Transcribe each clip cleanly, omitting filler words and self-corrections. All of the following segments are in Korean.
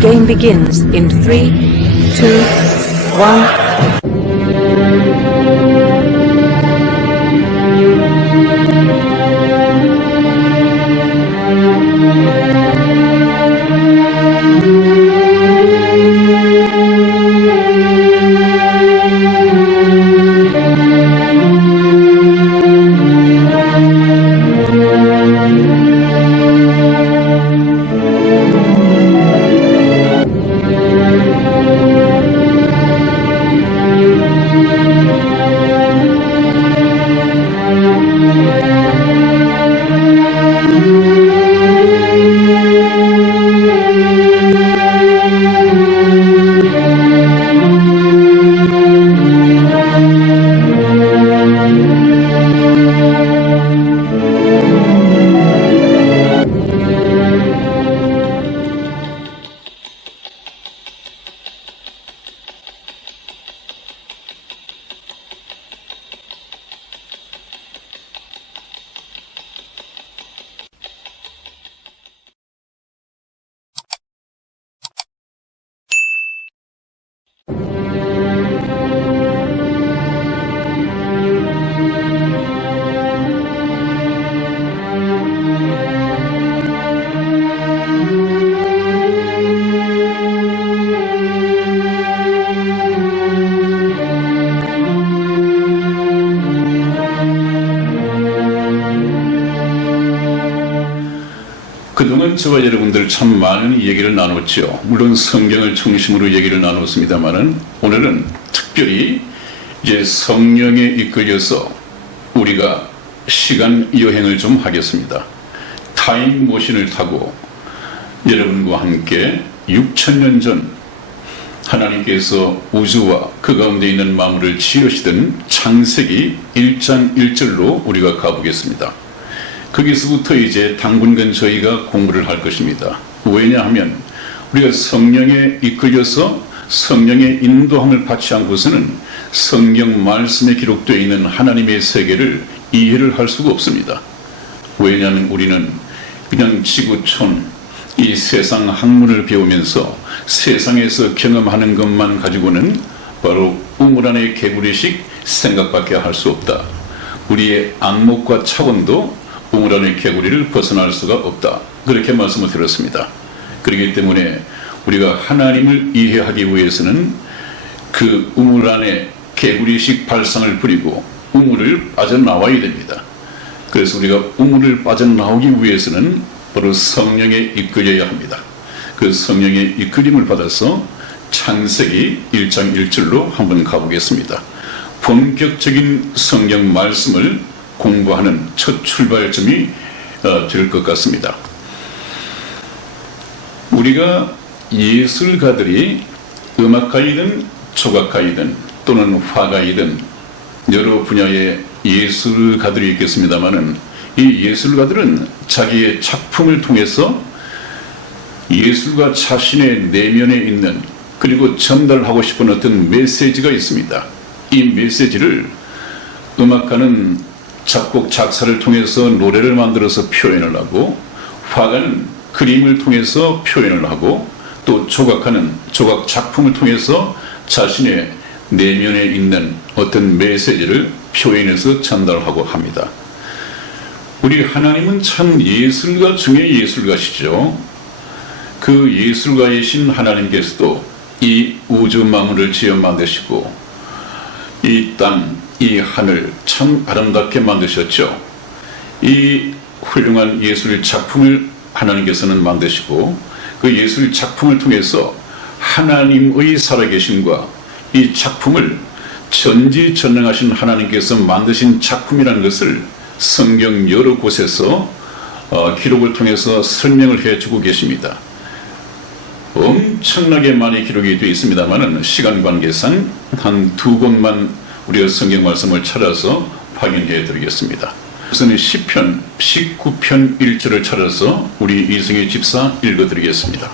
game begins in 3, 2, 1. 그동안 저와 여러분들 참 많은 얘기를 나눴죠. 물론 성경을 중심으로 얘기를 나눴습니다만은 오늘은 특별히 이제 성령에 이끌려서 우리가 시간 여행을 좀 하겠습니다. 타임머신을 타고 여러분과 함께 6,000년 전 하나님께서 우주와 그 가운데 있는 만물을 지으시던 창세기 1장 1절로 우리가 가보겠습니다. 거기서부터 이제 당분간 저희가 공부를 할 것입니다. 왜냐하면 우리가 성령에 이끌려서 성령의 인도함을 받지 않고서는 성경 말씀에 기록되어 있는 하나님의 세계를 이해를 할 수가 없습니다. 왜냐하면 우리는 그냥 지구촌, 이 세상 학문을 배우면서 세상에서 경험하는 것만 가지고는 바로 우물 안의 개구리식 생각밖에 할 수 없다. 우리의 안목과 차원도 우물 안의 개구리를 벗어날 수가 없다. 그렇게 말씀을 드렸습니다. 그렇기 때문에 우리가 하나님을 이해하기 위해서는 그 우물 안에 개구리식 발상을 부리고 우물을 빠져나와야 됩니다. 그래서 우리가 우물을 빠져나오기 위해서는 바로 성령에 이끌려야 합니다. 그 성령의 이끌림을 받아서 창세기 1장 1절로 한번 가보겠습니다. 본격적인 성경 말씀을 공부하는 첫 출발점이 될 것 같습니다. 우리가 예술가들이 음악가이든 조각가이든 또는 화가이든 여러 분야의 예술가들이 있겠습니다마는 이 예술가들은 자기의 작품을 통해서 예술가 자신의 내면에 있는 그리고 전달하고 싶은 어떤 메시지가 있습니다. 이 메시지를 음악가는 작곡, 작사를 통해서 노래를 만들어서 표현을 하고 화가는 그림을 통해서 표현을 하고 또 조각가는 조각 작품을 통해서 자신의 내면에 있는 어떤 메시지를 표현해서 전달하고 합니다. 우리 하나님은 참 예술가 중에 예술가시죠. 그 예술가이신 하나님께서도 이 우주 만물을 지어 만드시고 이 땅, 이 하늘 참 아름답게 만드셨죠. 이 훌륭한 예술 작품을 하나님께서는 만드시고 그 예술 작품을 통해서 하나님의 살아계심과 이 작품을 전지전능하신 하나님께서 만드신 작품이라는 것을 성경 여러 곳에서 기록을 통해서 설명을 해주고 계십니다. 엄청나게 많이 기록이 되어 있습니다만 시간 관계상 한 두 곳만 우리가 성경 말씀을 찾아서 확인해 드리겠습니다. 우선 시편 19편 1절을 찾아서 우리 이승희 집사 읽어 드리겠습니다.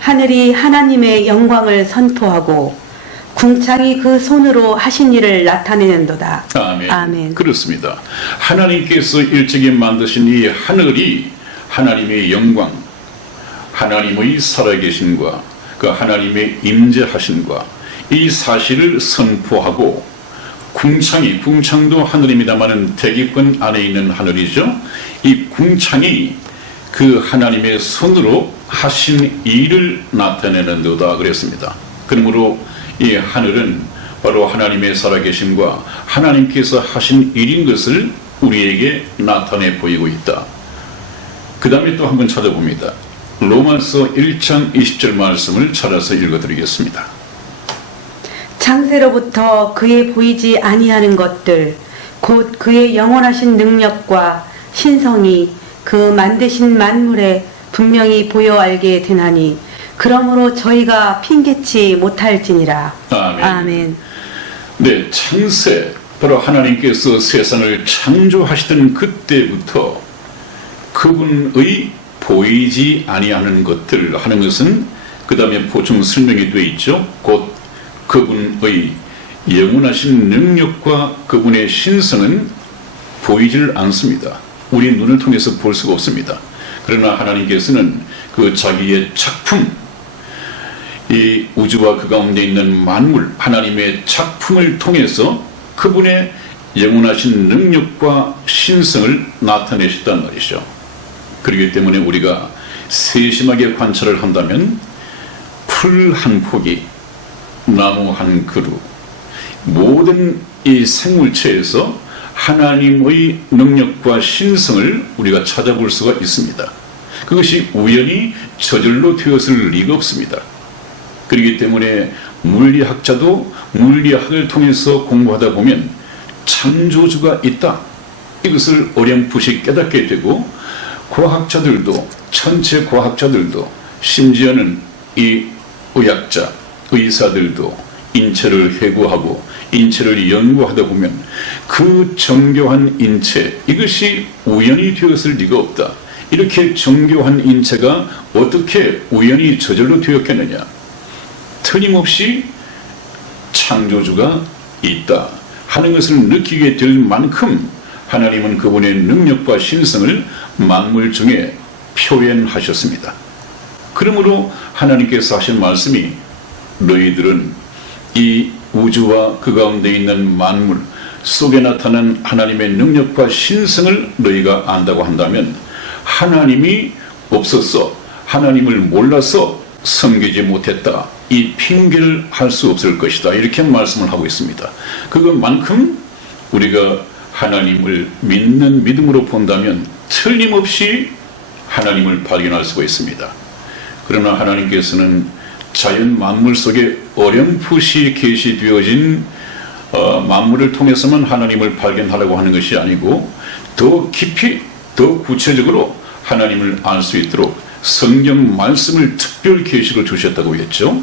하늘이 하나님의 영광을 선포하고 궁창이 그 손으로 하신 일을 나타내는도다. 아멘. 아멘. 그렇습니다. 하나님께서 일찍이 만드신 이 하늘이 하나님의 영광, 하나님의 살아계심과 그 하나님의 임재하심과 이 사실을 선포하고 궁창도 하늘입니다마는 대기권 안에 있는 하늘이죠. 이 궁창이 그 하나님의 손으로 하신 일을 나타내는도다 그랬습니다. 그러므로 이 하늘은 바로 하나님의 살아계심과 하나님께서 하신 일인 것을 우리에게 나타내 보이고 있다. 그 다음에 또 한번 찾아봅니다. 로마서 1장 20절 말씀을 찾아서 읽어드리겠습니다. 창세로부터 그의 보이지 아니하는 것들 곧 그의 영원하신 능력과 신성이 그 만드신 만물에 분명히 보여 알게 되나니 그러므로 저희가 핑계치 못할지니라. 아멘. 아멘. 네, 창세, 바로 하나님께서 세상을 창조하시던 그때부터 그분의 보이지 아니하는 것들 하는 것은 그 다음에 보충 설명이 되어 있죠. 곧 그분의 영원하신 능력과 그분의 신성은 보이질 않습니다. 우리 눈을 통해서 볼 수가 없습니다. 그러나 하나님께서는 그 자기의 작품, 이 우주와 그 가운데 있는 만물, 하나님의 작품을 통해서 그분의 영원하신 능력과 신성을 나타내셨단 말이죠. 그렇기 때문에 우리가 세심하게 관찰을 한다면 풀 한 포기, 나무 한 그루, 모든 이 생물체에서 하나님의 능력과 신성을 우리가 찾아볼 수가 있습니다. 그것이 우연히 저절로 되었을 리가 없습니다. 그렇기 때문에 물리학자도 물리학을 통해서 공부하다 보면 창조주가 있다, 이것을 어렴풋이 깨닫게 되고, 과학자들도, 천체 과학자들도, 심지어는 이 의학자, 의사들도 인체를 해고하고 인체를 연구하다 보면 그 정교한 인체, 이것이 우연히 되었을 리가 없다. 이렇게 정교한 인체가 어떻게 우연히 저절로 되었겠느냐. 틀림없이 창조주가 있다 하는 것을 느끼게 될 만큼 하나님은 그분의 능력과 신성을 만물 중에 표현하셨습니다. 그러므로 하나님께서 하신 말씀이 너희들은 이 우주와 그 가운데 있는 만물 속에 나타난 하나님의 능력과 신성을 너희가 안다고 한다면 하나님이 없었어, 하나님을 몰라서 섬기지 못했다, 이 핑계를 할 수 없을 것이다, 이렇게 말씀을 하고 있습니다. 그것만큼 우리가 하나님을 믿는 믿음으로 본다면 틀림없이 하나님을 발견할 수가 있습니다. 그러나 하나님께서는 자연 만물 속에 어렴풋이 계시되어진 만물을 통해서만 하나님을 발견하려고 하는 것이 아니고 더 깊이, 더 구체적으로 하나님을 알 수 있도록 성경 말씀을 특별 계시로 주셨다고 했죠.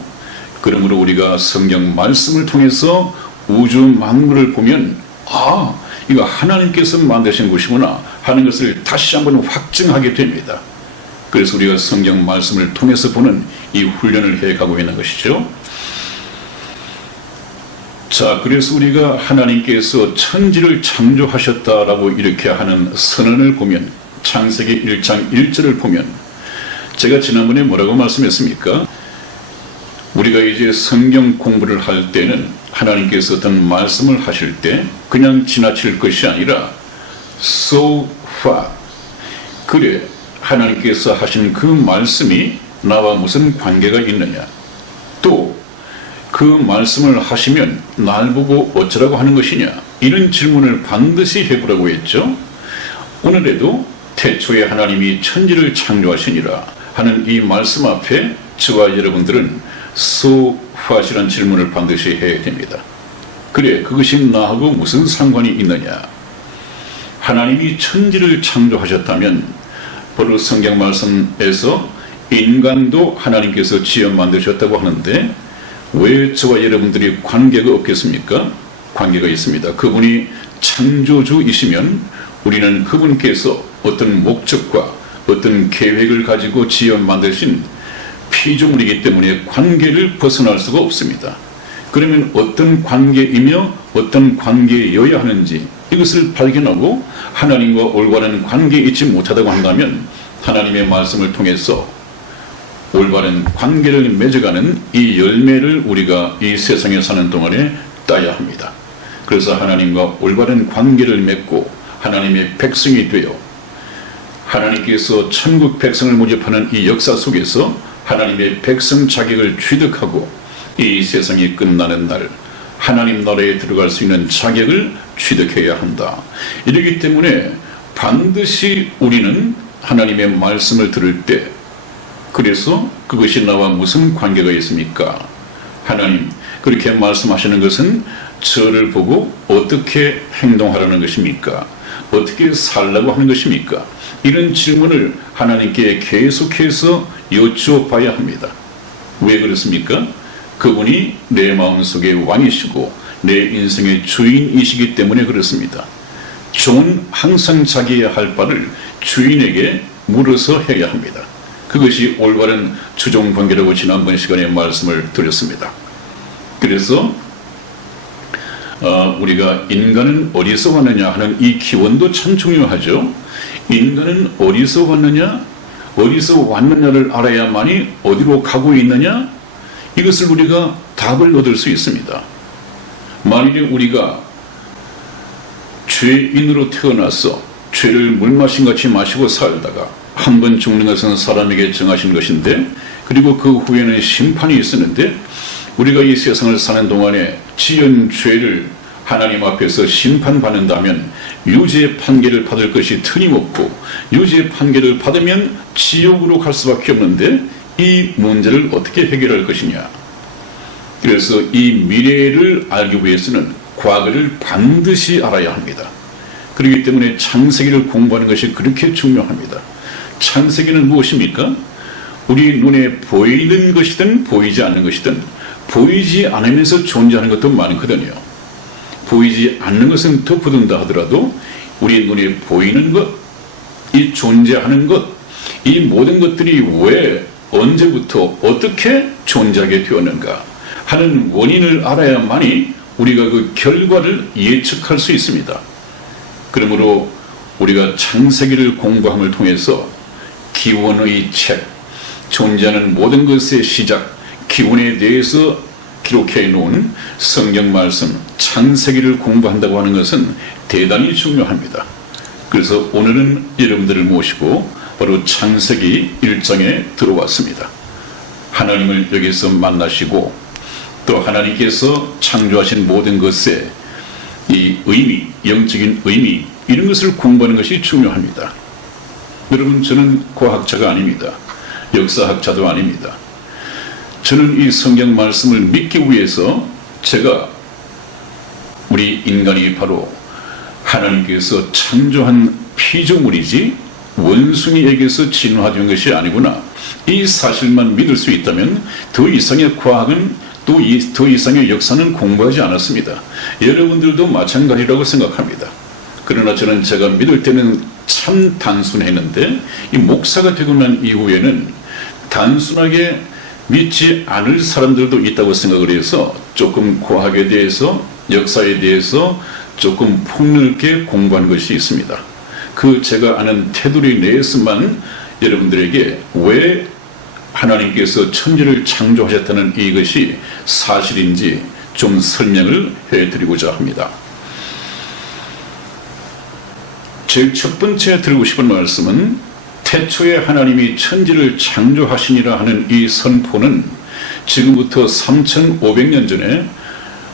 그러므로 우리가 성경 말씀을 통해서 우주 만물을 보면 이거 하나님께서 만드신 것이구나 하는 것을 다시 한번 확증하게 됩니다. 그래서 우리가 성경 말씀을 통해서 보는 이 훈련을 해가고 있는 것이죠. 자, 그래서 우리가 하나님께서 천지를 창조하셨다라고 이렇게 하는 선언을 보면, 창세기 1장 1절을 보면, 제가 지난번에 뭐라고 말씀했습니까? 우리가 이제 성경 공부를 할 때는 하나님께서 어떤 말씀을 하실 때 그냥 지나칠 것이 아니라 so far, 그래 하나님께서 하신 그 말씀이 나와 무슨 관계가 있느냐, 또 그 말씀을 하시면 날 보고 어쩌라고 하는 것이냐, 이런 질문을 반드시 해보라고 했죠. 오늘에도 태초에 하나님이 천지를 창조하시니라 하는 이 말씀 앞에 저와 여러분들은 so far이라는 질문을 반드시 해야 됩니다. 그래, 그것이 나하고 무슨 상관이 있느냐. 하나님이 천지를 창조하셨다면 바로 성경 말씀에서 인간도 하나님께서 지어 만드셨다고 하는데 왜 저와 여러분들이 관계가 없겠습니까? 관계가 있습니다. 그분이 창조주이시면 우리는 그분께서 어떤 목적과 어떤 계획을 가지고 지어 만드신 피조물이기 때문에 관계를 벗어날 수가 없습니다. 그러면 어떤 관계이며 어떤 관계여야 하는지 이것을 발견하고 하나님과 올바른 관계에 있지 못하다고 한다면 하나님의 말씀을 통해서 올바른 관계를 맺어가는 이 열매를 우리가 이 세상에 사는 동안에 따야 합니다. 그래서 하나님과 올바른 관계를 맺고 하나님의 백성이 되어 하나님께서 천국 백성을 모집하는 이 역사 속에서 하나님의 백성 자격을 취득하고 이 세상이 끝나는 날 하나님 나라에 들어갈 수 있는 자격을 취득해야 한다. 이렇기 때문에 반드시 우리는 하나님의 말씀을 들을 때 그래서 그것이 나와 무슨 관계가 있습니까? 하나님 그렇게 말씀하시는 것은 저를 보고 어떻게 행동하라는 것입니까? 어떻게 살라고 하는 것입니까? 이런 질문을 하나님께 계속해서 여쭈어봐야 합니다. 왜 그렇습니까? 그분이 내 마음속의 왕이시고 내 인생의 주인이시기 때문에 그렇습니다. 종은 항상 자기의 할 바를 주인에게 물어서 해야 합니다. 그것이 올바른 주종관계라고 지난번 시간에 말씀을 드렸습니다. 그래서 우리가 인간은 어디서 왔느냐 하는 이 기원도 참 중요하죠. 인간은 어디서 왔느냐, 어디서 왔느냐를 알아야만이 어디로 가고 있느냐, 이것을 우리가 답을 얻을 수 있습니다. 만일에 우리가 죄인으로 태어나서 죄를 물마신같이 마시고 살다가 한 번 죽는 것은 사람에게 정하신 것인데 그리고 그 후에는 심판이 있었는데 우리가 이 세상을 사는 동안에 지은 죄를 하나님 앞에서 심판받는다면 유죄 판결을 받을 것이 틀림없고 유죄 판결을 받으면 지옥으로 갈 수밖에 없는데 이 문제를 어떻게 해결할 것이냐. 그래서 이 미래를 알기 위해서는 과거를 반드시 알아야 합니다. 그렇기 때문에 창세기를 공부하는 것이 그렇게 중요합니다. 창세기는 무엇입니까? 우리 눈에 보이는 것이든 보이지 않는 것이든 보이지 않으면서 존재하는 것도 많거든요. 보이지 않는 것은 덮어둔다 하더라도 우리 눈에 보이는 것, 이 존재하는 것, 이 모든 것들이 왜 언제부터 어떻게 존재하게 되었는가 하는 원인을 알아야만이 우리가 그 결과를 예측할 수 있습니다. 그러므로 우리가 창세기를 공부함을 통해서 기원의 책, 존재하는 모든 것의 시작, 기원에 대해서 기록해 놓은 성경 말씀, 창세기를 공부한다고 하는 것은 대단히 중요합니다. 그래서 오늘은 여러분들을 모시고 바로 창세기 1장에 들어왔습니다. 하나님을 여기서 만나시고 또 하나님께서 창조하신 모든 것의 이 의미, 영적인 의미, 이런 것을 공부하는 것이 중요합니다. 여러분, 저는 과학자가 아닙니다. 역사학자도 아닙니다. 저는 이 성경 말씀을 믿기 위해서 제가 우리 인간이 바로 하나님께서 창조한 피조물이지 원숭이에게서 진화된 것이 아니구나. 이 사실만 믿을 수 있다면 더 이상의 과학은 또 더 이상의 역사는 공부하지 않았습니다. 여러분들도 마찬가지라고 생각합니다. 그러나 저는 제가 믿을 때는 참 단순했는데 이 목사가 되고 난 이후에는 단순하게 믿지 않을 사람들도 있다고 생각을 해서 조금 과학에 대해서 역사에 대해서 조금 폭넓게 공부한 것이 있습니다. 그 제가 아는 테두리 내에서만 여러분들에게 왜 하나님께서 천지를 창조하셨다는 이것이 사실인지 좀 설명을 해드리고자 합니다. 제일 첫 번째 드리고 싶은 말씀은 태초에 하나님이 천지를 창조하시니라 하는 이 선포는 지금부터 3500년 전에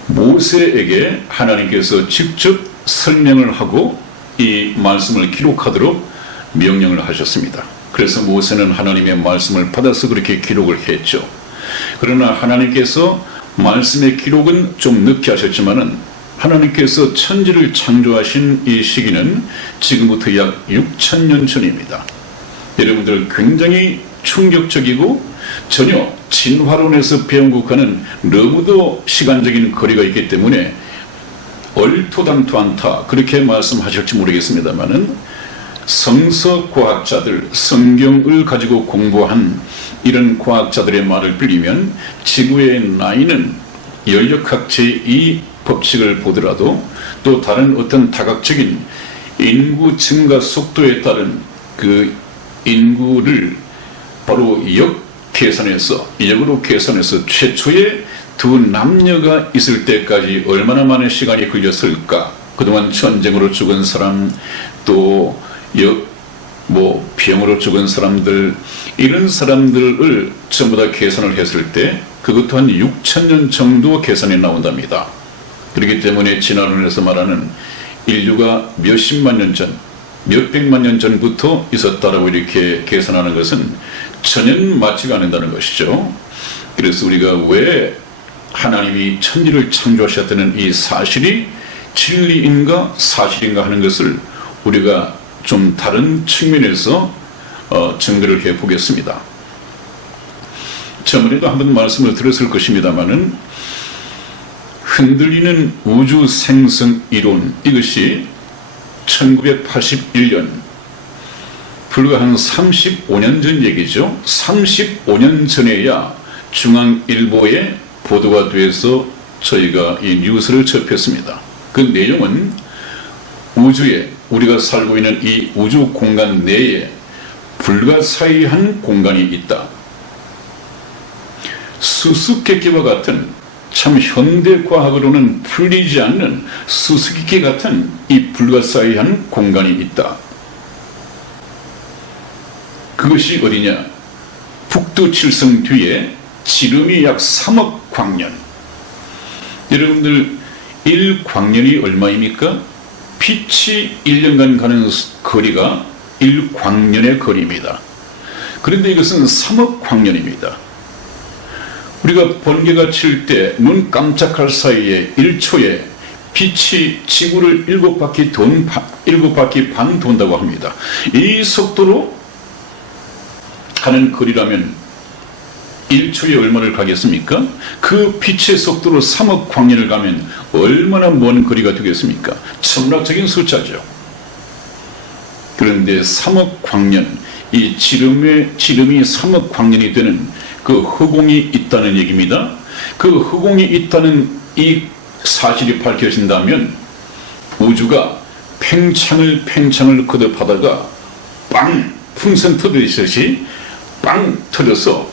모세에게 하나님께서 직접 설명을 하고 이 말씀을 기록하도록 명령을 하셨습니다. 그래서 모세는 하나님의 말씀을 받아서 그렇게 기록을 했죠. 그러나 하나님께서 말씀의 기록은 좀 늦게 하셨지만은 하나님께서 천지를 창조하신 이 시기는 지금부터 약 6000년 전입니다. 여러분들 굉장히 충격적이고 전혀 진화론에서 배운 것과는 너무도 시간적인 거리가 있기 때문에 얼토당토 않다 그렇게 말씀하실지 모르겠습니다만은 성서과학자들, 성경을 가지고 공부한 이런 과학자들의 말을 빌리면 지구의 나이는 연력학 제2 법칙을 보더라도 또 다른 어떤 다각적인 인구 증가 속도에 따른 그 인구를 바로 계산해서 역으로 계산해서 최초의 두 남녀가 있을 때까지 얼마나 많은 시간이 걸렸을까? 그동안 전쟁으로 죽은 사람, 또 병으로 죽은 사람들, 이런 사람들을 전부 다 계산을 했을 때 그것도 한 6,000년 정도 계산이 나온답니다. 그렇기 때문에 진화론에서 말하는 인류가 몇십만 년 전, 몇백만 년 전부터 있었다라고 이렇게 계산하는 것은 전혀 맞지가 않는다는 것이죠. 그래서 우리가 왜 하나님이 천지를 창조하셨다는 이 사실이 진리인가 사실인가 하는 것을 우리가 좀 다른 측면에서 증거를 해 보겠습니다. 저번에도 한번 말씀을 드렸을 것입니다마는 흔들리는 우주 생성 이론, 이것이 1981년, 불과 한 35년 전 얘기죠. 35년 전에야 중앙일보에 보도가 돼서 저희가 이 뉴스를 접했습니다. 그 내용은 우주에, 우리가 살고 있는 이 우주 공간 내에 불가사의한 공간이 있다. 수수께끼와 같은, 참 현대과학으로는 풀리지 않는 수수께끼 같은 이 불가사의한 공간이 있다. 그것이 어디냐? 북두칠성 뒤에 지름이 약 3억 광년. 여러분들 1광년이 얼마입니까? 빛이 1년간 가는 거리가 1광년의 거리입니다. 그런데 이것은 3억 광년입니다. 우리가 번개가 칠 때 눈 깜짝할 사이에 1초에 빛이 지구를 7바퀴 반 돈다고 합니다. 이 속도로 가는 거리라면 1초에 얼마를 가겠습니까? 그 빛의 속도로 3억 광년을 가면 얼마나 먼 거리가 되겠습니까? 천문학적인 숫자죠. 그런데 3억 광년, 이 지름이 3억 광년이 되는 그 허공이 있다는 얘기입니다. 그 허공이 있다는 이 사실이 밝혀진다면 우주가 팽창을 거듭하다가 빵! 풍선 터지듯이 빵! 터져서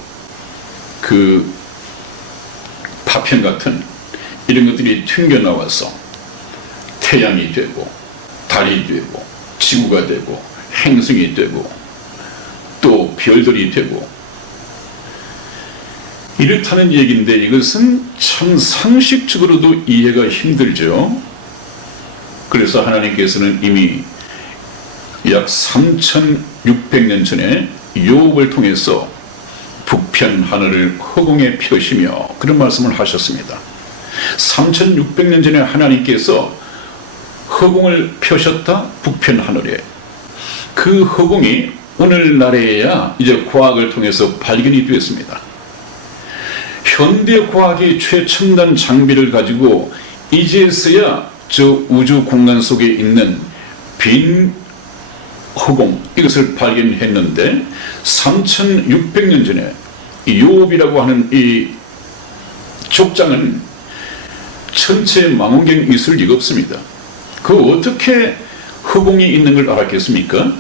그 파편 같은 이런 것들이 튕겨나와서 태양이 되고 달이 되고 지구가 되고 행성이 되고 또 별들이 되고 이렇다는 얘기인데 이것은 참 상식적으로도 이해가 힘들죠. 그래서 하나님께서는 이미 약 3,600년 전에 욥을 통해서 북편 하늘을 허공에 펴시며 그런 말씀을 하셨습니다. 3,600년 전에 하나님께서 허공을 펴셨다. 북편 하늘에. 그 허공이 오늘날에야 이제 과학을 통해서 발견이 되었습니다. 현대 과학의 최첨단 장비를 가지고 이제서야 저 우주 공간 속에 있는 빈 허공, 이것을 발견했는데 3,600년 전에 욥이라고 하는 이 족장은 천체 망원경이 있을 리가 없습니다. 그 어떻게 허공이 있는 걸 알았겠습니까?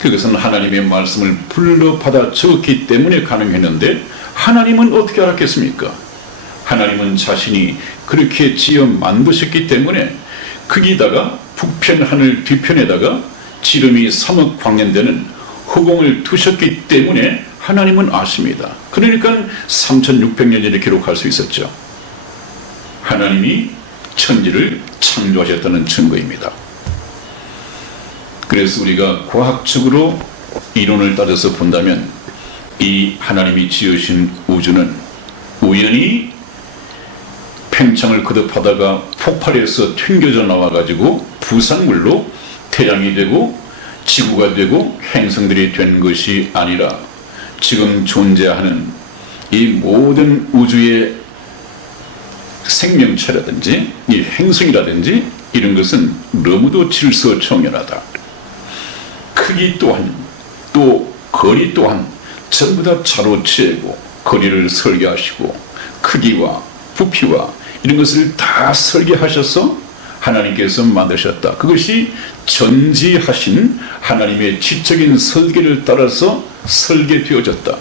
그것은 하나님의 말씀을 불러받아 적었기 때문에 가능했는데 하나님은 어떻게 알았겠습니까? 하나님은 자신이 그렇게 지어 만드셨기 때문에 거기다가 북편 하늘 뒤편에다가 지름이 3억 광년 되는 허공을 두셨기 때문에 하나님은 아십니다. 그러니까 3,600년 전에 기록할 수 있었죠. 하나님이 천지를 창조하셨다는 증거입니다. 그래서 우리가 과학적으로 이론을 따져서 본다면 이 하나님이 지으신 우주는 우연히 팽창을 거듭하다가 폭발해서 튕겨져 나와가지고 부산물로 태양이 되고 지구가 되고 행성들이 된 것이 아니라 지금 존재하는 이 모든 우주의 생명체라든지 이 행성이라든지 이런 것은 너무도 질서정연하다. 크기 또한 또 거리 또한 전부 다 차로 재고 거리를 설계하시고 크기와 부피와 이런 것을 다 설계하셔서 하나님께서 만드셨다. 그것이 전지하신 하나님의 지적인 설계를 따라서 설계되어졌다.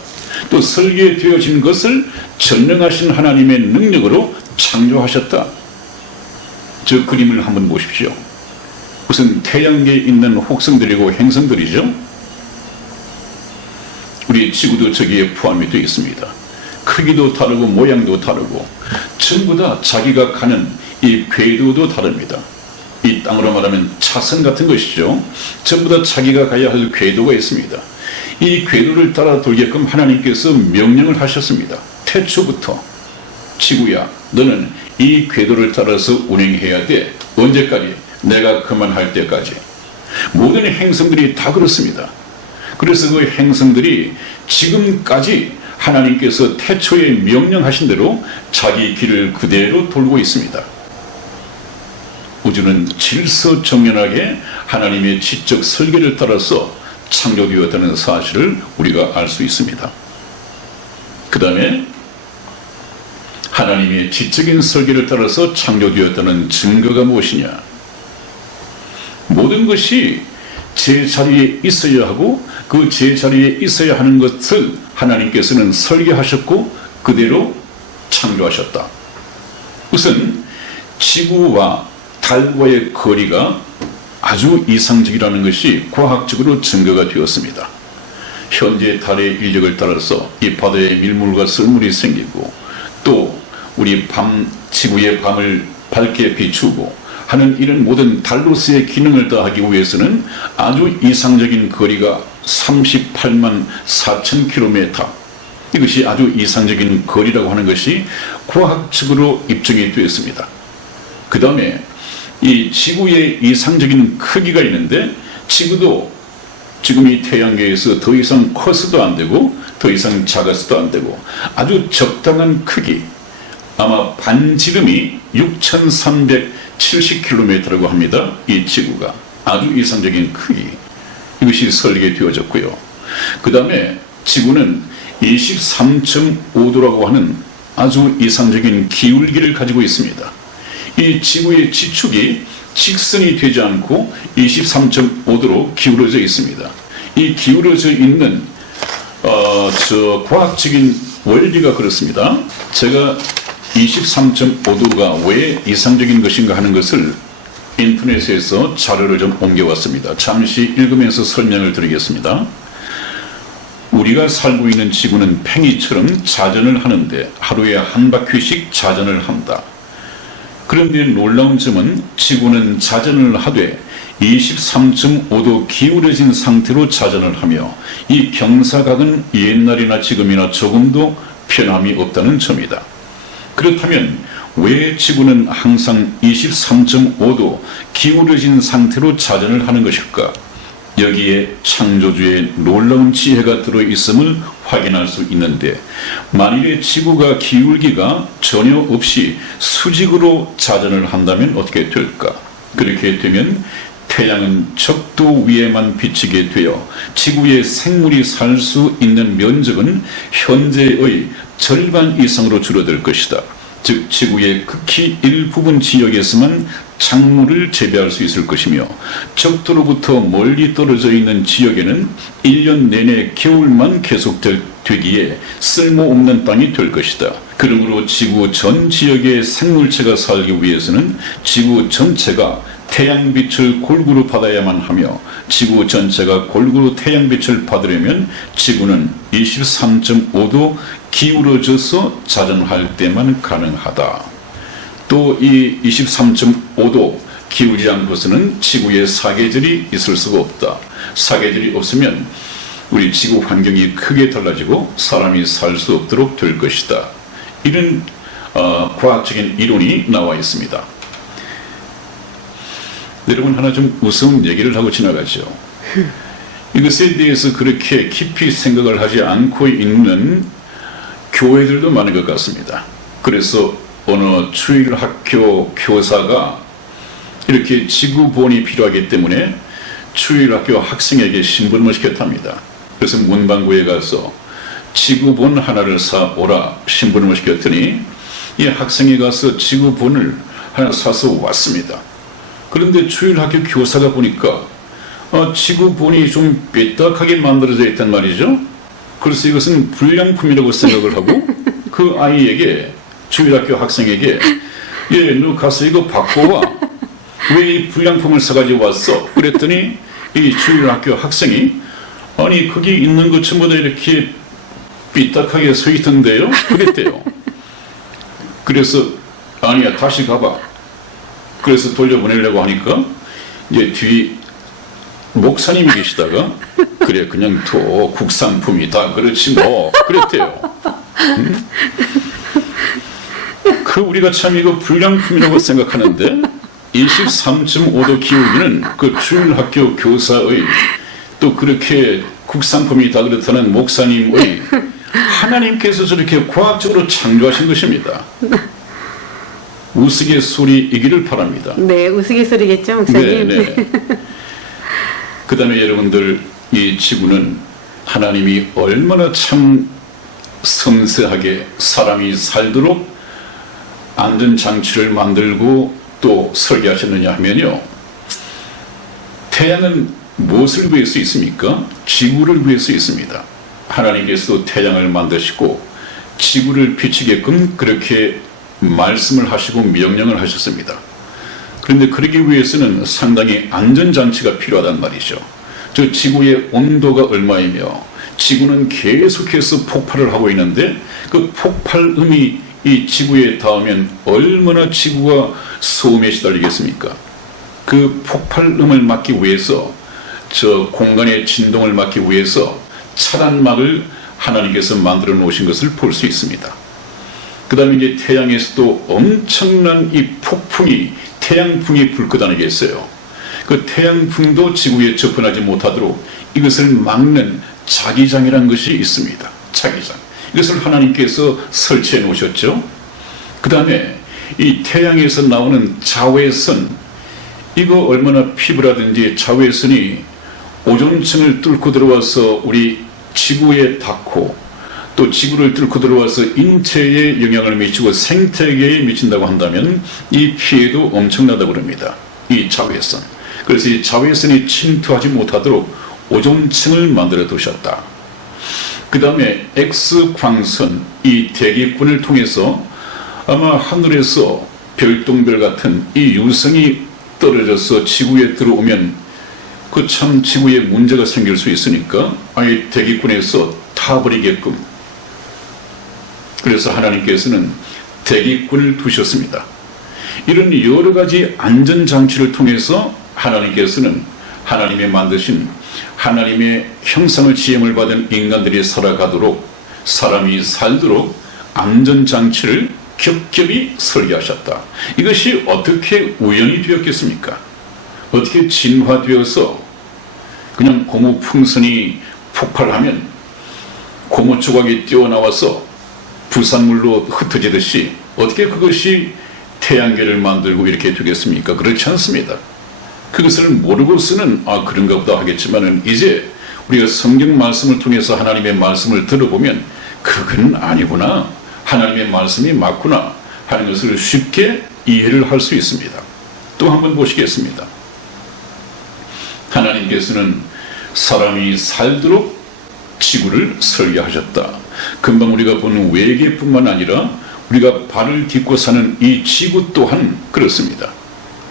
또 설계되어진 것을 전능하신 하나님의 능력으로 창조하셨다. 저 그림을 한번 보십시오. 우선 태양계에 있는 혹성들이고 행성들이죠. 우리 지구도 저기에 포함이 되어 있습니다. 크기도 다르고 모양도 다르고 전부 다 자기가 가는 이 궤도도 다릅니다. 이 땅으로 말하면 차선 같은 것이죠. 전부 다 자기가 가야 할 궤도가 있습니다. 이 궤도를 따라 돌게끔 하나님께서 명령을 하셨습니다. 태초부터 지구야, 너는 이 궤도를 따라서 운행해야 돼. 언제까지? 내가 그만할 때까지. 모든 행성들이 다 그렇습니다. 그래서 그 행성들이 지금까지 하나님께서 태초에 명령하신 대로 자기 길을 그대로 돌고 있습니다. 우주는 질서정연하게 하나님의 지적 설계를 따라서 창조되었다는 사실을 우리가 알 수 있습니다. 그 다음에 하나님의 지적인 설계를 따라서 창조되었다는 증거가 무엇이냐? 모든 것이 제자리에 있어야 하고 그 제자리에 있어야 하는 것을 하나님께서는 설계하셨고 그대로 창조하셨다. 우선 지구와 달과의 거리가 아주 이상적이라는 것이 과학적으로 증거가 되었습니다. 현재 달의 인력을 따라서 이 바다에 밀물과 썰물이 생기고 또 우리 지구의 밤을 밝게 비추고 하는 이런 모든 달로서의 기능을 다하기 위해서는 아주 이상적인 거리가 38만 4천 킬로미터, 이것이 아주 이상적인 거리라고 하는 것이 과학적으로 입증이 되었습니다. 그 다음에 이 지구의 이상적인 크기가 있는데 지구도 지금 이 태양계에서 더 이상 커서도 안 되고 더 이상 작아서도 안 되고 아주 적당한 크기, 아마 반지름이 6,370km라고 합니다. 이 지구가 아주 이상적인 크기, 이것이 설계되어졌고요. 그 다음에 지구는 23.5도라고 하는 아주 이상적인 기울기를 가지고 있습니다. 이 지구의 지축이 직선이 되지 않고 23.5도로 기울어져 있습니다. 이 기울어져 있는 과학적인 원리가 그렇습니다. 제가 23.5도가 왜 이상적인 것인가 하는 것을 인터넷에서 자료를 좀 옮겨왔습니다. 잠시 읽으면서 설명을 드리겠습니다. 우리가 살고 있는 지구는 팽이처럼 자전을 하는데 하루에 한 바퀴씩 자전을 한다. 그런데 놀라운 점은 지구는 자전을 하되 23.5도 기울어진 상태로 자전을 하며 이 경사각은 옛날이나 지금이나 조금도 변함이 없다는 점이다. 그렇다면 왜 지구는 항상 23.5도 기울어진 상태로 자전을 하는 것일까? 여기에 창조주의 놀라운 지혜가 들어있음을 확인할 수 있는데, 만일에 지구가 기울기가 전혀 없이 수직으로 자전을 한다면 어떻게 될까? 그렇게 되면 태양은 적도 위에만 비치게 되어 지구의 생물이 살 수 있는 면적은 현재의 절반 이상으로 줄어들 것이다. 즉 지구의 극히 일부분 지역에서만 작물을 재배할 수 있을 것이며 적도로부터 멀리 떨어져 있는 지역에는 1년 내내 겨울만 계속되기에 쓸모없는 땅이 될 것이다. 그러므로 지구 전 지역의 생물체가 살기 위해서는 지구 전체가 태양빛을 골고루 받아야만 하며 지구 전체가 골고루 태양빛을 받으려면 지구는 23.5도 기울어져서 자전할 때만 가능하다. 또 이 23.5도 기울지 않고서는 지구에 사계절이 있을 수가 없다. 사계절이 없으면 우리 지구 환경이 크게 달라지고 사람이 살 수 없도록 될 것이다. 이런 과학적인 이론이 나와 있습니다. 여러분, 하나 좀 우스운 얘기를 하고 지나가죠. 이것에 대해서 그렇게 깊이 생각을 하지 않고 있는 교회들도 많은 것 같습니다. 그래서 어느 주일학교 교사가 이렇게 지구본이 필요하기 때문에 주일학교 학생에게 심부름을 시켰답니다. 그래서 문방구에 가서 지구본 하나를 사오라 심부름을 시켰더니 이 학생이 가서 지구본을 하나 사서 왔습니다. 그런데 주일학교 교사가 보니까 지구본이 좀 삐딱하게 만들어져 있단 말이죠. 그래서 이것은 불량품이라고 생각을 하고 그 아이에게, 주일학교 학생에게, 너 가서 이거 바꿔와. 왜 이 불량품을 사가지고 왔어? 그랬더니 이 주일학교 학생이, 아니 거기 있는 것 전부 다 이렇게 삐딱하게 서 있던데요? 그랬대요. 그래서 아니야, 다시 가봐. 그래서 돌려보내려고 하니까 이제 뒤 목사님이 계시다가, 그래 그냥 둬, 국산품이다, 그렇지 뭐, 그랬대요. 그 우리가 참 이거 불량품이라고 생각하는데 23.5도 기울기는 그 주일학교 교사의, 또 그렇게 국산품이다 그렇다는 목사님의, 하나님께서 저렇게 과학적으로 창조하신 것입니다. 우스갯소리이기를 바랍니다. 네, 우스갯소리겠죠, 목사님. 네. 그 다음에 여러분들, 이 지구는 하나님이 얼마나 참 섬세하게 사람이 살도록 안전장치를 만들고 또 설계하셨느냐 하면요, 태양은 무엇을 위해서 있습니까? 지구를 위해서 있습니다. 하나님께서도 태양을 만드시고 지구를 비추게끔 그렇게 말씀을 하시고 명령을 하셨습니다. 그런데 그러기 위해서는 상당히 안전장치가 필요하단 말이죠. 저 지구의 온도가 얼마이며 지구는 계속해서 폭발을 하고 있는데 그 폭발음이 이 지구에 닿으면 얼마나 지구가 소음에 시달리겠습니까? 그 폭발음을 막기 위해서, 저 공간의 진동을 막기 위해서 차단막을 하나님께서 만들어 놓으신 것을 볼 수 있습니다. 그 다음에 이제 태양에서도 엄청난 이 폭풍이, 태양풍이 불 끄다는 있어요. 그 태양풍도 지구에 접근하지 못하도록 이것을 막는 자기장이라는 것이 있습니다. 자기장. 이것을 하나님께서 설치해 놓으셨죠. 그 다음에 이 태양에서 나오는 자외선, 이거 얼마나 피부라든지 자외선이 오존층을 뚫고 들어와서 우리 지구에 닿고 또 지구를 뚫고 들어와서 인체에 영향을 미치고 생태계에 미친다고 한다면 이 피해도 엄청나다고 그럽니다. 이 자외선. 그래서 이 자외선이 침투하지 못하도록 오존층을 만들어 두셨다. 그 다음에 X광선, 이 대기권을 통해서 아마 하늘에서 별똥별 같은 이 유성이 떨어져서 지구에 들어오면 그 참 지구에 문제가 생길 수 있으니까 아예 대기권에서 타버리게끔, 그래서 하나님께서는 대기권을 두셨습니다. 이런 여러 가지 안전장치를 통해서 하나님께서는 하나님의 만드신, 하나님의 형상을 지음을 받은 인간들이 살아가도록, 사람이 살도록 안전장치를 겹겹이 설계하셨다. 이것이 어떻게 우연히 되었겠습니까? 어떻게 진화되어서 그냥 고무 풍선이 폭발하면 고무 조각이 뛰어나와서 부산물로 흩어지듯이 어떻게 그것이 태양계를 만들고 이렇게 되겠습니까? 그렇지 않습니다. 그것을 모르고서는 그런가 보다 하겠지만은 이제 우리가 성경 말씀을 통해서 하나님의 말씀을 들어보면 그건 아니구나, 하나님의 말씀이 맞구나 하는 것을 쉽게 이해를 할 수 있습니다. 또 한번 보시겠습니다. 하나님께서는 사람이 살도록 지구를 설계하셨다. 금방 우리가 보는 외계뿐만 아니라 우리가 발을 딛고 사는 이 지구 또한 그렇습니다.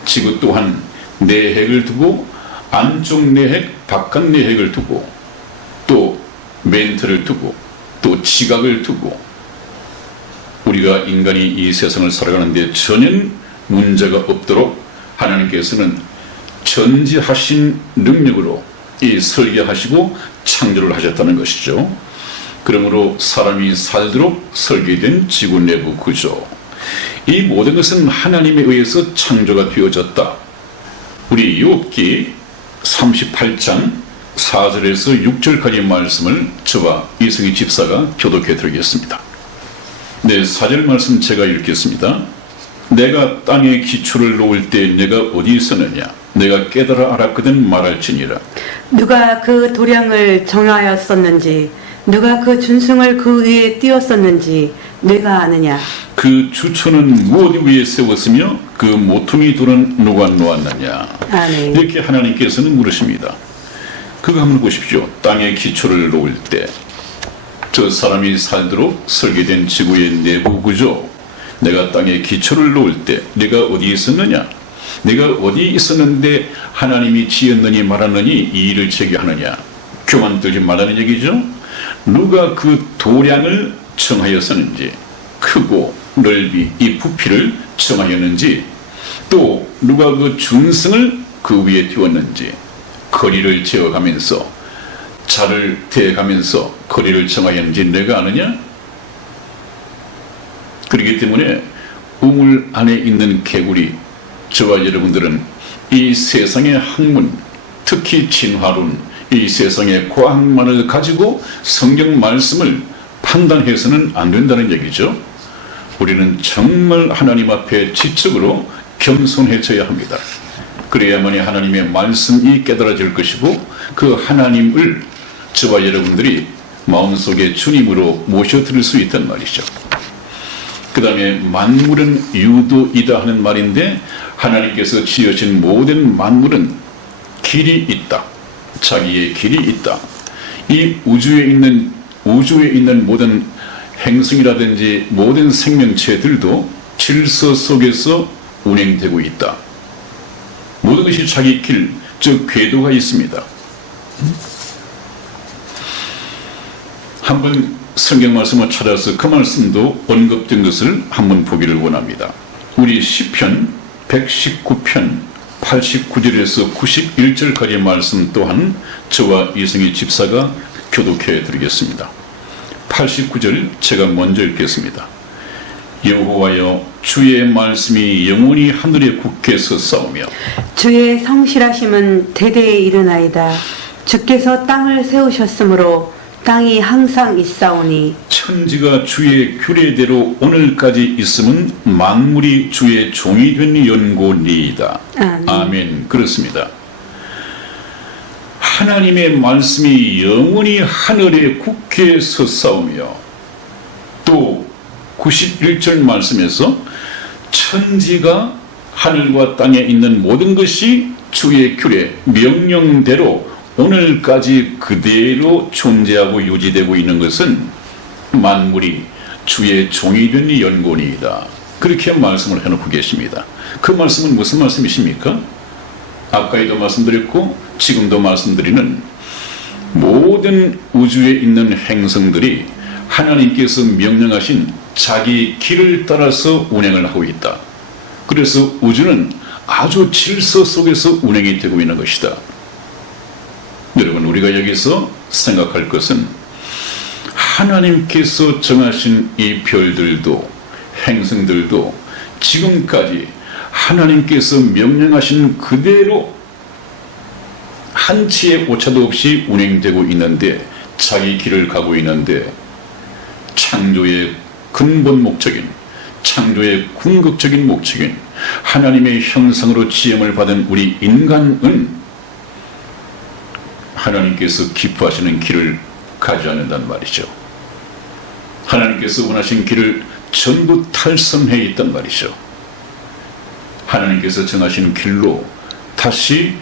지구 또한 내핵을 두고 안쪽 내핵, 바깥 내핵을 두고 또 멘트를 두고 또 지각을 두고 우리가 인간이 이 세상을 살아가는데 전혀 문제가 없도록 하나님께서는 전지하신 능력으로 이 설계하시고 창조를 하셨다는 것이죠. 그러므로 사람이 살도록 설계된 지구 내부 구조, 이 모든 것은 하나님에 의해서 창조가 되어졌다. 우리 욥기 38장 4절에서 6절까지 말씀을 저와 이승희 집사가 교독해 드리겠습니다. 네, 4절 말씀 제가 읽겠습니다. 내가 땅에 기초를 놓을 때 내가 어디 있었느냐? 내가 깨달아 알았거든 말할지니라. 누가 그 도량을 정하였었는지, 누가 그 준승을 그 위에 띄웠었는지 내가 아느냐? 그 주초는 무엇 위에 세웠으며 그 모퉁이 돌은 누가 놓았느냐? 네. 이렇게 하나님께서는 물으십니다. 그거 한번 보십시오. 땅에 기초를 놓을 때 저 사람이 살도록 설계된 지구의 내부 구조, 내가 땅에 기초를 놓을 때 내가 어디 있었느냐, 내가 어디 있었는데 하나님이 지었느니 말았느니 이 일을 제기하느냐, 교만 떨지 말라는 얘기죠. 누가 그 도량을 정하였었는지, 크고 넓이 이 부피를 정하였는지, 또 누가 그 준승을 그 위에 띄웠는지, 거리를 재어가면서 자를 대가면서 거리를 정하였는지 내가 아느냐? 그렇기 때문에 우물 안에 있는 개구리, 저와 여러분들은 이 세상의 학문, 특히 진화론, 이 세상의 과학만을 가지고 성경 말씀을 판단해서는 안 된다는 얘기죠. 우리는 정말 하나님 앞에 지적으로 겸손해져야 합니다. 그래야만이 하나님의 말씀이 깨달아질 것이고, 그 하나님을 저와 여러분들이 마음속에 주님으로 모셔드릴 수 있단 말이죠. 그 다음에 만물은 유도이다 하는 말인데, 하나님께서 지으신 모든 만물은 길이 있다. 자기의 길이 있다. 이 우주에 있는 모든 행성이라든지 모든 생명체들도 질서 속에서 운행되고 있다. 모든 것이 자기 길, 즉 궤도가 있습니다. 한번 성경 말씀을 찾아서 그 말씀도 언급된 것을 한번 보기를 원합니다. 우리 시편 119편 89절에서 91절까지의 말씀 또한 저와 이승희 집사가 교독해 드리겠습니다. 89절 제가 먼저 읽겠습니다. 여호와여, 주의 말씀이 영원히 하늘에 굳게 섰사오며 주의 성실하심은 대대에 이르나이다. 주께서 땅을 세우셨으므로 땅이 항상 있사오니 천지가 주의 규례대로 오늘까지 있음은 만물이 주의 종이 된 연고니이다. 아멘. 그렇습니다. 하나님의 말씀이 영원히 하늘에 굳게 섰사오며, 또 91절 말씀에서 천지가 하늘과 땅에 있는 모든 것이 주의 규례, 명령대로 오늘까지 그대로 존재하고 유지되고 있는 것은 만물이 주의 종이 된 연고니이다. 그렇게 말씀을 해놓고 계십니다. 그 말씀은 무슨 말씀이십니까? 아까에도 말씀드렸고 지금도 말씀드리는 모든 우주에 있는 행성들이 하나님께서 명령하신 자기 길을 따라서 운행을 하고 있다. 그래서 우주는 아주 질서 속에서 운행이 되고 있는 것이다. 여러분, 우리가 여기서 생각할 것은 하나님께서 정하신 이 별들도 행성들도 지금까지 하나님께서 명령하신 그대로 한치의 오차도 없이 운행되고 있는데, 자기 길을 가고 있는데, 창조의 근본 목적인, 창조의 궁극적인 목적인 하나님의 형상으로 지음을 받은 우리 인간은 하나님께서 기뻐하시는 길을 가지 않는단 말이죠. 하나님께서 원하신 길을 전부 탈선해 있단 말이죠. 하나님께서 정하신 길로 다시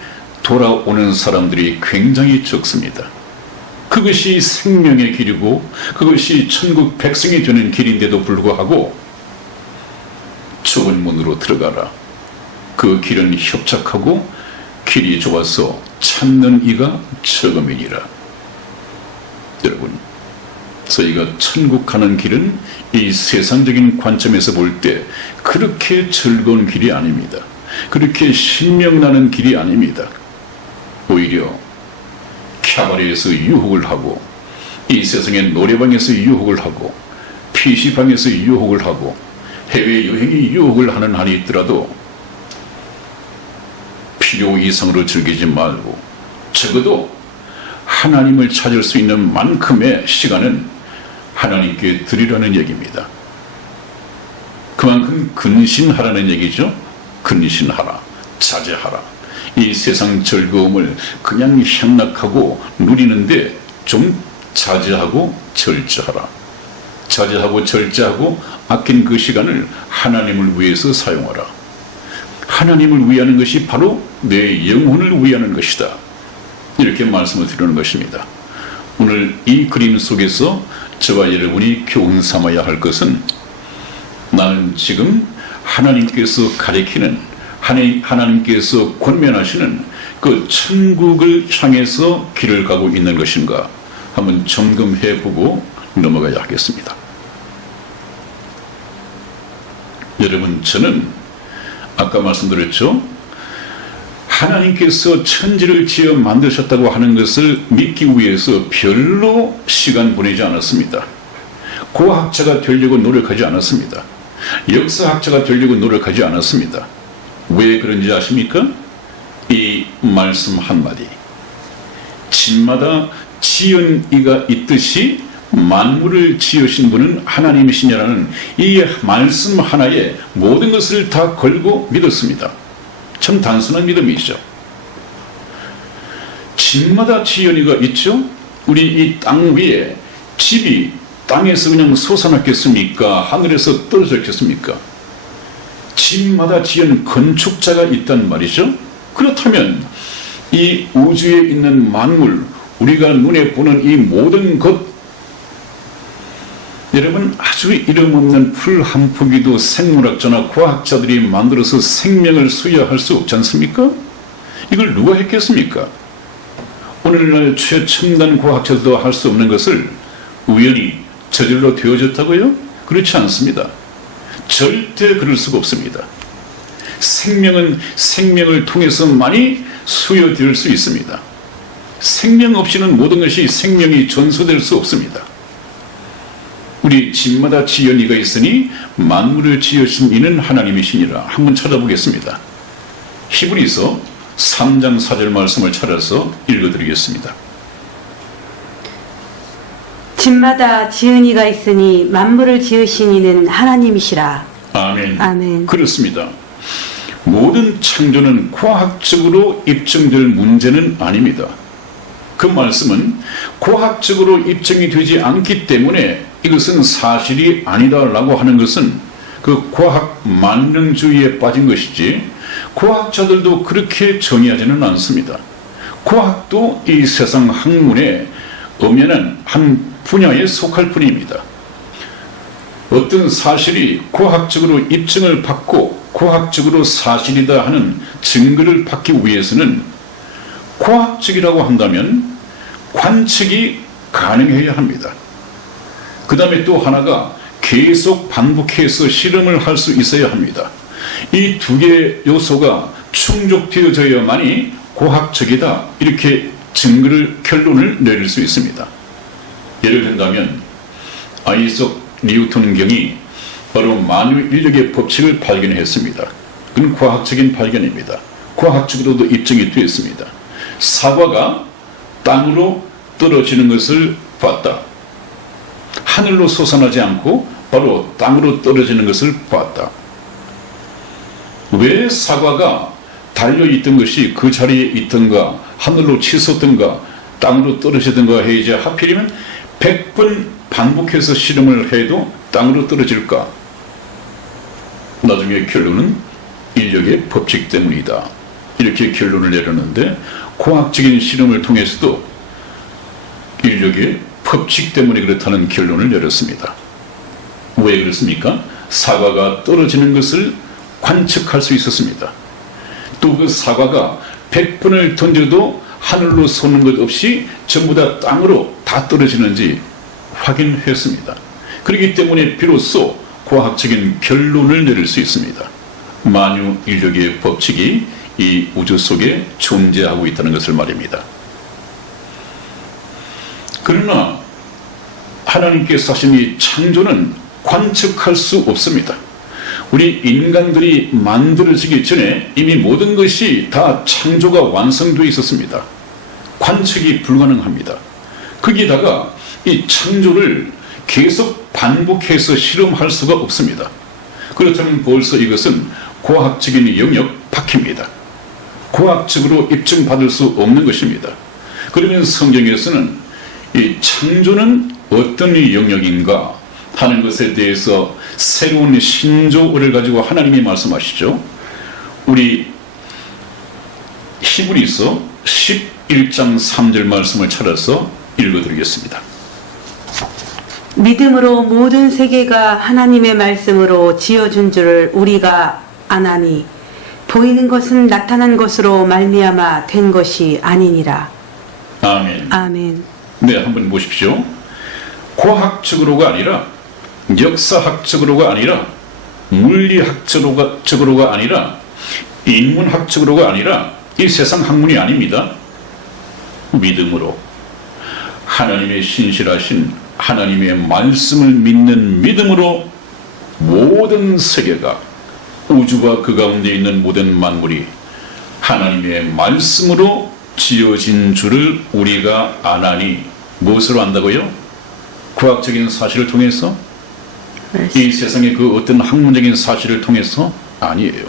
돌아오는 사람들이 굉장히 적습니다. 그것이 생명의 길이고 그것이 천국 백성이 되는 길인데도 불구하고 좁은 문으로 들어가라. 그 길은 협착하고 길이 좁아서 찾는 이가 적음이니라. 여러분, 저희가 천국 가는 길은 이 세상적인 관점에서 볼 때 그렇게 즐거운 길이 아닙니다. 그렇게 신명나는 길이 아닙니다. 오히려 캬바레에서 유혹을 하고, 이 세상의 노래방에서 유혹을 하고, PC방에서 유혹을 하고, 해외여행이 유혹을 하는 한이 있더라도 필요 이상으로 즐기지 말고 적어도 하나님을 찾을 수 있는 만큼의 시간은 하나님께 드리라는 얘기입니다. 그만큼 근신하라는 얘기죠. 근신하라, 자제하라. 이 세상 즐거움을 그냥 향락하고 누리는데 좀 자제하고 절제하라. 자제하고 절제하고 아낀 그 시간을 하나님을 위해서 사용하라. 하나님을 위하는 것이 바로 내 영혼을 위하는 것이다. 이렇게 말씀을 드리는 것입니다. 오늘 이 그림 속에서 저와 여러분이 교훈 삼아야 할 것은 나는 지금 하나님께서 가리키는 하나님께서 권면하시는 그 천국을 향해서 길을 가고 있는 것인가 한번 점검해보고 넘어가야 하겠습니다. 여러분, 저는 아까 말씀드렸죠. 하나님께서 천지를 지어 만드셨다고 하는 것을 믿기 위해서 별로 시간 보내지 않았습니다. 고학자가 되려고 노력하지 않았습니다. 역사학자가 되려고 노력하지 않았습니다. 왜 그런지 아십니까? 이 말씀 한마디. 집마다 지은 이가 있듯이 만물을 지으신 분은 하나님이시냐라는 이 말씀 하나에 모든 것을 다 걸고 믿었습니다. 참 단순한 믿음이죠. 집마다 지은 이가 있죠? 우리 이 땅 위에 집이 땅에서 그냥 솟아났겠습니까? 하늘에서 떨어졌겠습니까? 집마다 지은 건축자가 있단 말이죠. 그렇다면 이 우주에 있는 만물, 우리가 눈에 보는 이 모든 것, 여러분, 아주 이름 없는 풀 한 포기도 생물학자나 과학자들이 만들어서 생명을 수여할 수 없지 않습니까? 이걸 누가 했겠습니까? 오늘날 최첨단 과학자도 할 수 없는 것을 우연히 저절로 되어졌다고요? 그렇지 않습니다. 절대 그럴 수가 없습니다. 생명은 생명을 통해서만이 수여될 수 있습니다. 생명 없이는 모든 것이 생명이 전수될 수 없습니다. 우리 집마다 지은 이가 있으니 만물을 지으신 이는 하나님이시니라. 한번 찾아보겠습니다. 히브리서 3장 4절 말씀을 찾아서 읽어드리겠습니다. 집마다 지은 이가 있으니 만물을 지으신 이는 하나님이시라. 아멘. 아멘. 그렇습니다. 모든 창조는 과학적으로 입증될 문제는 아닙니다. 그 말씀은 과학적으로 입증이 되지 않기 때문에 이것은 사실이 아니다라고 하는 것은 그 과학 만능주의에 빠진 것이지, 과학자들도 그렇게 정의하지는 않습니다. 과학도 이 세상 학문의 엄연한 한 분야에 속할 뿐입니다. 어떤 사실이 과학적으로 입증을 받고 과학적으로 사실이다 하는 증거를 받기 위해서는 과학적이라고 한다면 관측이 가능해야 합니다. 그 다음에 또 하나가 계속 반복해서 실험을 할 수 있어야 합니다. 이 두 개의 요소가 충족되어져야만이 과학적이다, 이렇게 결론을 내릴 수 있습니다. 예를 든다면 아이석 뉴턴경이 바로 만유인력의 법칙을 발견했습니다. 그건 과학적인 발견입니다. 과학적으로도 입증이 되었습니다. 사과가 땅으로 떨어지는 것을 봤다. 하늘로 솟아나지 않고 바로 땅으로 떨어지는 것을 봤다. 왜 사과가 달려있던 것이 그 자리에 있던가, 하늘로 치솟던가, 땅으로 떨어지던가 해 이제 하필이면 100번 반복해서 실험을 해도 땅으로 떨어질까? 나중에 결론은 인력의 법칙 때문이다, 이렇게 결론을 내렸는데, 과학적인 실험을 통해서도 인력의 법칙 때문에 그렇다는 결론을 내렸습니다. 왜 그렇습니까? 사과가 떨어지는 것을 관측할 수 있었습니다. 또 그 사과가 100번을 던져도 하늘로 솟는 것 없이 전부 다 땅으로 다 떨어지는지 확인했습니다. 그렇기 때문에 비로소 과학적인 결론을 내릴 수 있습니다. 만유 인력의 법칙이 이 우주 속에 존재하고 있다는 것을 말입니다. 그러나 하나님께서 하신 이 창조는 관측할 수 없습니다. 우리 인간들이 만들어지기 전에 이미 모든 것이 다 창조가 완성되어 있었습니다. 관측이 불가능합니다. 거기다가 이 창조를 계속 반복해서 실험할 수가 없습니다. 그렇다면 벌써 이것은 과학적인 영역 밖입니다. 과학적으로 입증받을 수 없는 것입니다. 그러면 성경에서는 이 창조는 어떤 영역인가 하는 것에 대해서 새로운 신조어를 가지고 하나님이 말씀하시죠. 우리 히브리서 11장 3절 말씀을 찾아서 읽어드리겠습니다. 믿음으로 모든 세계가 하나님의 말씀으로 지어준 줄을 우리가 아나니 보이는 것은 나타난 것으로 말미암아 된 것이 아니니라. 아멘. 아멘. 네, 한번 보십시오. 과학적으로가 아니라, 역사학적으로가 아니라, 물리학적으로가 아니라, 인문학적으로가 아니라, 이 세상 학문이 아닙니다. 믿음으로 하나님의 신실하신 하나님의 말씀을 믿는 믿음으로 모든 세계가, 우주와 그 가운데 있는 모든 만물이 하나님의 말씀으로 지어진 줄을 우리가 아나니, 무엇으로 안다고요? 과학적인 사실을 통해서? 이 세상의 그 어떤 학문적인 사실을 통해서? 아니에요.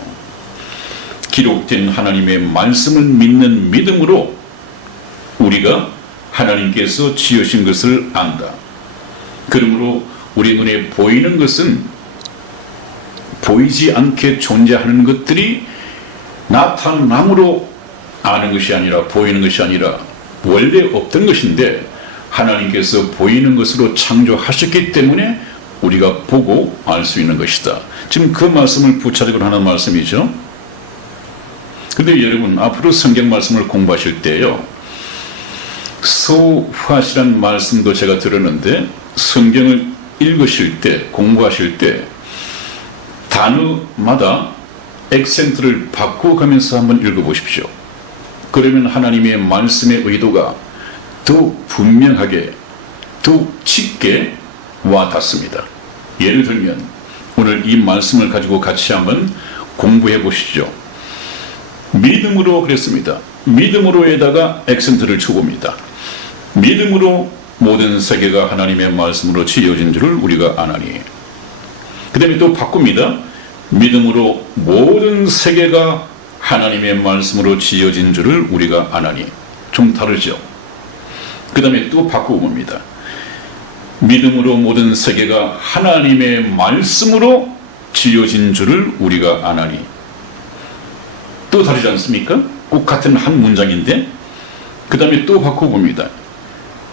기록된 하나님의 말씀을 믿는 믿음으로 우리가 하나님께서 지으신 것을 안다. 그러므로 우리 눈에 보이는 것은 보이지 않게 존재하는 것들이 나타남으로 아는 것이 아니라, 보이는 것이 아니라 원래 없던 것인데 하나님께서 보이는 것으로 창조하셨기 때문에 우리가 보고 알 수 있는 것이다. 지금 그 말씀을 부차적으로 하는 말씀이죠. 근데 여러분, 앞으로 성경 말씀을 공부하실 때요, 서화시란 말씀도 제가 들었는데, 성경을 읽으실 때, 공부하실 때 단어마다 액센트를 바꿔가면서 한번 읽어보십시오. 그러면 하나님의 말씀의 의도가 더욱 분명하게, 더욱 짙게 와닿습니다. 예를 들면 오늘 이 말씀을 가지고 같이 한번 공부해 보시죠. 믿음으로 그랬습니다. 믿음으로에다가 액센트를 쳐봅니다. 믿음으로 모든 세계가 하나님의 말씀으로 지어진 줄을 우리가 아나니. 그 다음에 또 바꿉니다. 믿음으로 모든 세계가 하나님의 말씀으로 지어진 줄을 우리가 아나니. 좀 다르죠. 그 다음에 또 바꾸고 봅니다. 믿음으로 모든 세계가 하나님의 말씀으로 지어진 줄을 우리가 아나니. 또 다르지 않습니까? 꼭 같은 한 문장인데, 그 다음에 또 바꿔봅니다.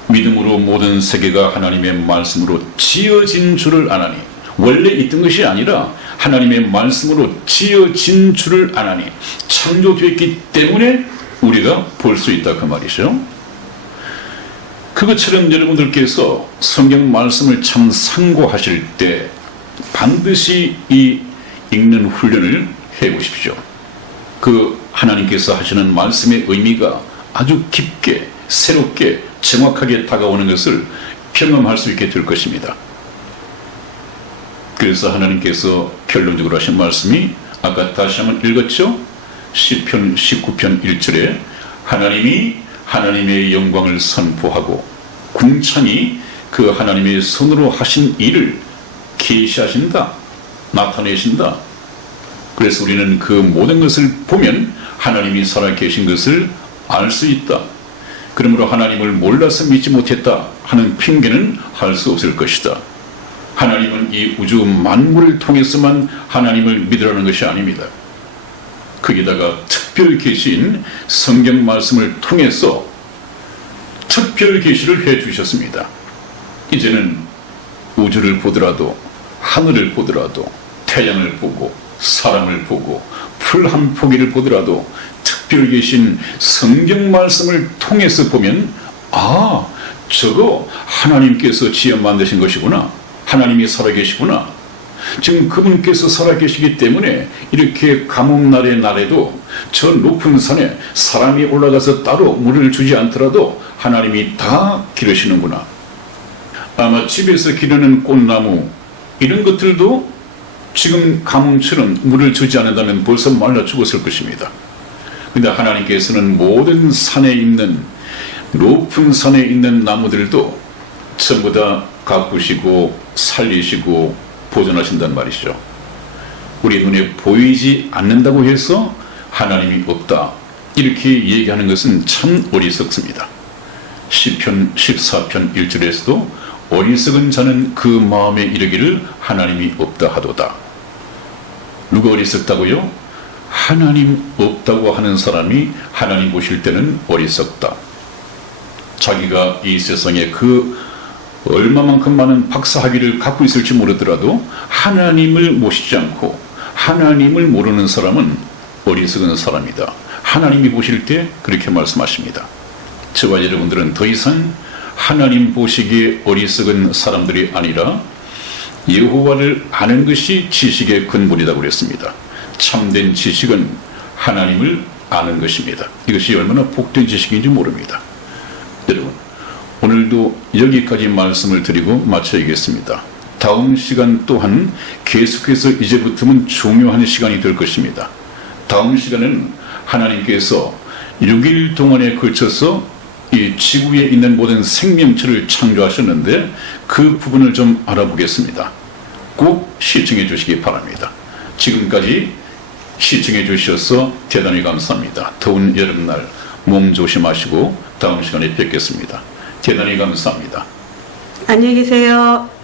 믿음으로 모든 세계가 하나님의 말씀으로 지어진 줄을 아나니. 원래 있던 것이 아니라 하나님의 말씀으로 지어진 줄을 아나니. 창조되었기 때문에 우리가 볼 수 있다, 그 말이죠. 그것처럼 여러분들께서 성경 말씀을 참 상고하실 때 반드시 이 읽는 훈련을 해보십시오. 그 하나님께서 하시는 말씀의 의미가 아주 깊게, 새롭게, 정확하게 다가오는 것을 경험할 수 있게 될 것입니다. 그래서 하나님께서 결론적으로 하신 말씀이 아까 다시 한번 읽었죠? 시편 19편 1절에 하나님이 하나님의 영광을 선포하고 궁창이 그 하나님의 손으로 하신 일을 계시하신다, 나타내신다. 그래서 우리는 그 모든 것을 보면 하나님이 살아계신 것을 알 수 있다. 그러므로 하나님을 몰라서 믿지 못했다 하는 핑계는 할 수 없을 것이다. 하나님은 이 우주 만물을 통해서만 하나님을 믿으라는 것이 아닙니다. 거기다가 특별 계시인 성경 말씀을 통해서 특별 계시를 해 주셨습니다. 이제는 우주를 보더라도, 하늘을 보더라도, 태양을 보고, 사람을 보고, 풀 한 포기를 보더라도 특별 계신 성경 말씀을 통해서 보면, 아, 저거 하나님께서 지어 만드신 것이구나, 하나님이 살아계시구나, 지금 그분께서 살아계시기 때문에 이렇게 감옥날의 날에도 저 높은 산에 사람이 올라가서 따로 물을 주지 않더라도 하나님이 다 기르시는구나. 아마 집에서 기르는 꽃나무 이런 것들도 지금 가뭄처럼 물을 주지 않는다면 벌써 말라 죽었을 것입니다. 그런데 하나님께서는 모든 산에 있는, 높은 산에 있는 나무들도 전부 다 가꾸시고 살리시고 보존하신단 말이죠. 우리 눈에 보이지 않는다고 해서 하나님이 없다, 이렇게 얘기하는 것은 참 어리석습니다. 시편 14편 1절에서도 어리석은 자는 그 마음에 이르기를 하나님이 없다 하도다. 누가 어리석다고요? 하나님 없다고 하는 사람이 하나님 보실 때는 어리석다. 자기가 이 세상에 그 얼마만큼 많은 박사 학위를 갖고 있을지 모르더라도 하나님을 모시지 않고 하나님을 모르는 사람은 어리석은 사람이다. 하나님이 보실 때 그렇게 말씀하십니다. 저와 여러분들은 더 이상 하나님 보시기에 어리석은 사람들이 아니라 여호와를 아는 것이 지식의 근본이라고 그랬습니다. 참된 지식은 하나님을 아는 것입니다. 이것이 얼마나 복된 지식인지 모릅니다. 여러분, 오늘도 여기까지 말씀을 드리고 마쳐야겠습니다. 다음 시간 또한 계속해서 이제부터는 중요한 시간이 될 것입니다. 다음 시간은 하나님께서 6일 동안에 걸쳐서 이 지구에 있는 모든 생명체를 창조하셨는데 그 부분을 좀 알아보겠습니다. 꼭 시청해 주시기 바랍니다. 지금까지 시청해 주셔서 대단히 감사합니다. 더운 여름날 몸 조심하시고 다음 시간에 뵙겠습니다. 대단히 감사합니다. 안녕히 계세요.